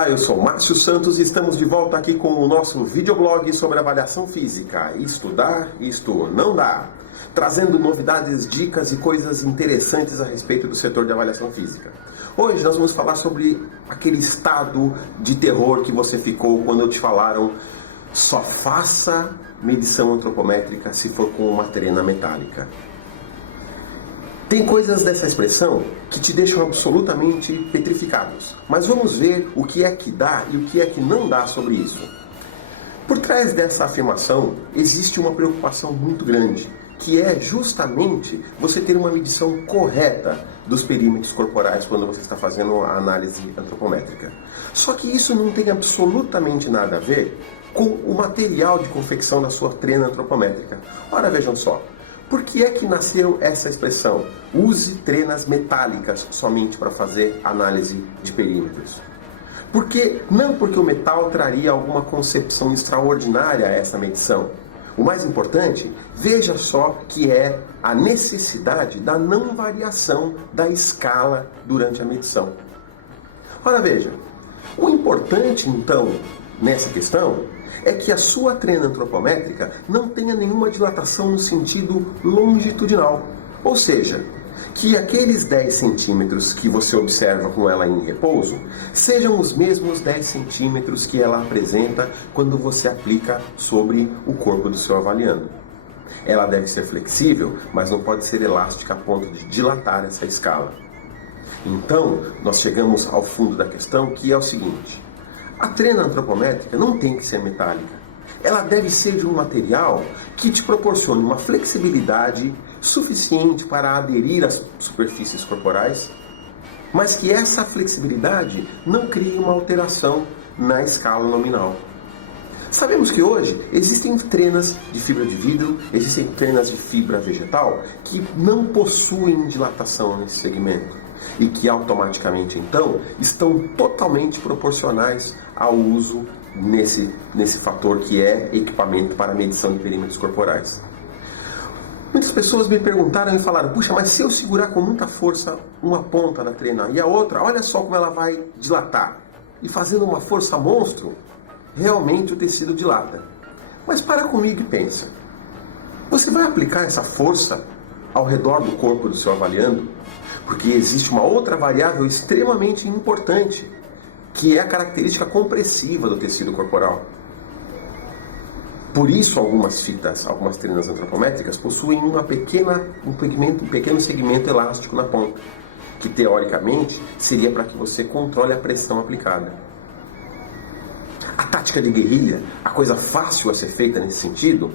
Olá, eu sou Márcio Santos e estamos de volta aqui com o nosso videoblog sobre avaliação física. Isto dá, isto não dá. Trazendo novidades, dicas e coisas interessantes a respeito do setor de avaliação física. Hoje nós vamos falar sobre aquele estado de terror que você ficou quando te falaram só faça medição antropométrica se for com uma trena metálica. Tem coisas dessa expressão que te deixam absolutamente petrificados. Mas vamos ver o que é que dá e o que é que não dá sobre isso. Por trás dessa afirmação existe uma preocupação muito grande, que é justamente você ter uma medição correta dos perímetros corporais quando você está fazendo a análise antropométrica. Só que isso não tem absolutamente nada a ver com o material de confecção da sua trena antropométrica. Ora, vejam só. Por que é que nasceu essa expressão? Use trenas metálicas somente para fazer análise de perímetros. Não porque o metal traria alguma concepção extraordinária a essa medição. O mais importante, veja só que é a necessidade da não variação da escala durante a medição. Ora veja, o importante então nessa questão é que a sua trena antropométrica não tenha nenhuma dilatação no sentido longitudinal. Ou seja, que aqueles 10 centímetros que você observa com ela em repouso sejam os mesmos 10 centímetros que ela apresenta quando você aplica sobre o corpo do seu avaliando. Ela deve ser flexível, mas não pode ser elástica a ponto de dilatar essa escala. Então, nós chegamos ao fundo da questão, que é o seguinte: a trena antropométrica não tem que ser metálica. Ela deve ser de um material que te proporcione uma flexibilidade suficiente para aderir às superfícies corporais, mas que essa flexibilidade não crie uma alteração na escala nominal. Sabemos que hoje existem trenas de fibra de vidro, existem trenas de fibra vegetal que não possuem dilatação nesse segmento e que automaticamente então estão totalmente proporcionais ao uso nesse fator que é equipamento para medição de perímetros corporais. Muitas pessoas me perguntaram e falaram: puxa, mas se eu segurar com muita força uma ponta da trena e a outra, olha só como ela vai dilatar. E fazendo uma força monstro, realmente o tecido dilata. Mas para comigo e pensa: você vai aplicar essa força ao redor do corpo do seu avaliando? Porque existe uma outra variável extremamente importante, que é a característica compressiva do tecido corporal. Por isso, algumas trenas antropométricas possuem um pequeno segmento elástico na ponta, que teoricamente seria para que você controle a pressão aplicada. A tática de guerrilha, a coisa fácil a ser feita nesse sentido,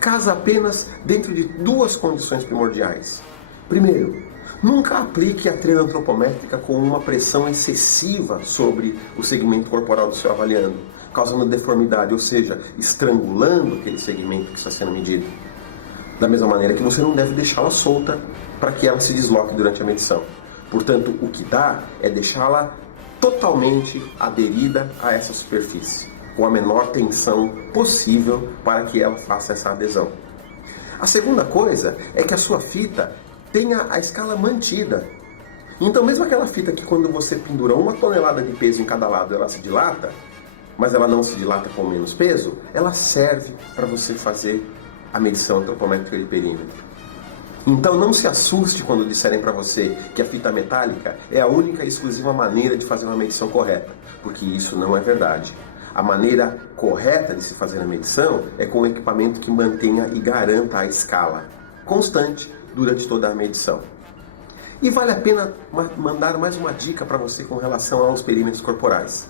casa apenas dentro de duas condições primordiais. Primeiro, nunca aplique a trena antropométrica com uma pressão excessiva sobre o segmento corporal do seu avaliando, causando deformidade, ou seja, estrangulando aquele segmento que está sendo medido. Da mesma maneira que você não deve deixá-la solta para que ela se desloque durante a medição. Portanto, o que dá é deixá-la totalmente aderida a essa superfície, com a menor tensão possível para que ela faça essa adesão. A segunda coisa é que a sua fita tenha a escala mantida. Então, mesmo aquela fita que quando você pendura 1 tonelada de peso em cada lado, ela se dilata, mas ela não se dilata com menos peso, ela serve para você fazer a medição antropométrica de perímetro. Então não se assuste quando disserem para você que a fita metálica é a única e exclusiva maneira de fazer uma medição correta, porque isso não é verdade. A maneira correta de se fazer a medição é com um equipamento que mantenha e garanta a escala constante durante toda a medição. E vale a pena mandar mais uma dica para você com relação aos perímetros corporais.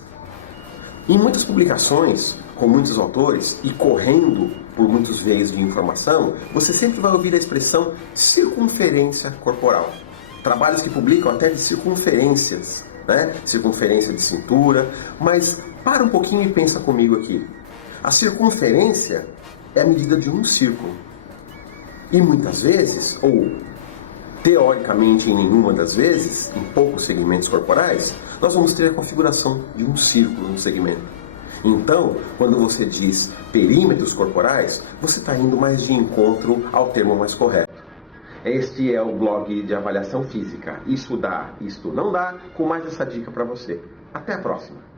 Em muitas publicações, com muitos autores e correndo por muitos veios de informação, você sempre vai ouvir a expressão circunferência corporal. Trabalhos que publicam até de circunferências, né? Circunferência de cintura, mas para um pouquinho e pensa comigo aqui. A circunferência é a medida de um círculo. E muitas vezes, ou teoricamente em nenhuma das vezes, em poucos segmentos corporais, nós vamos ter a configuração de um círculo no segmento. Então, quando você diz perímetros corporais, você está indo mais de encontro ao termo mais correto. Este é o blog de avaliação física. Isso dá, isto não dá, com mais essa dica para você. Até a próxima!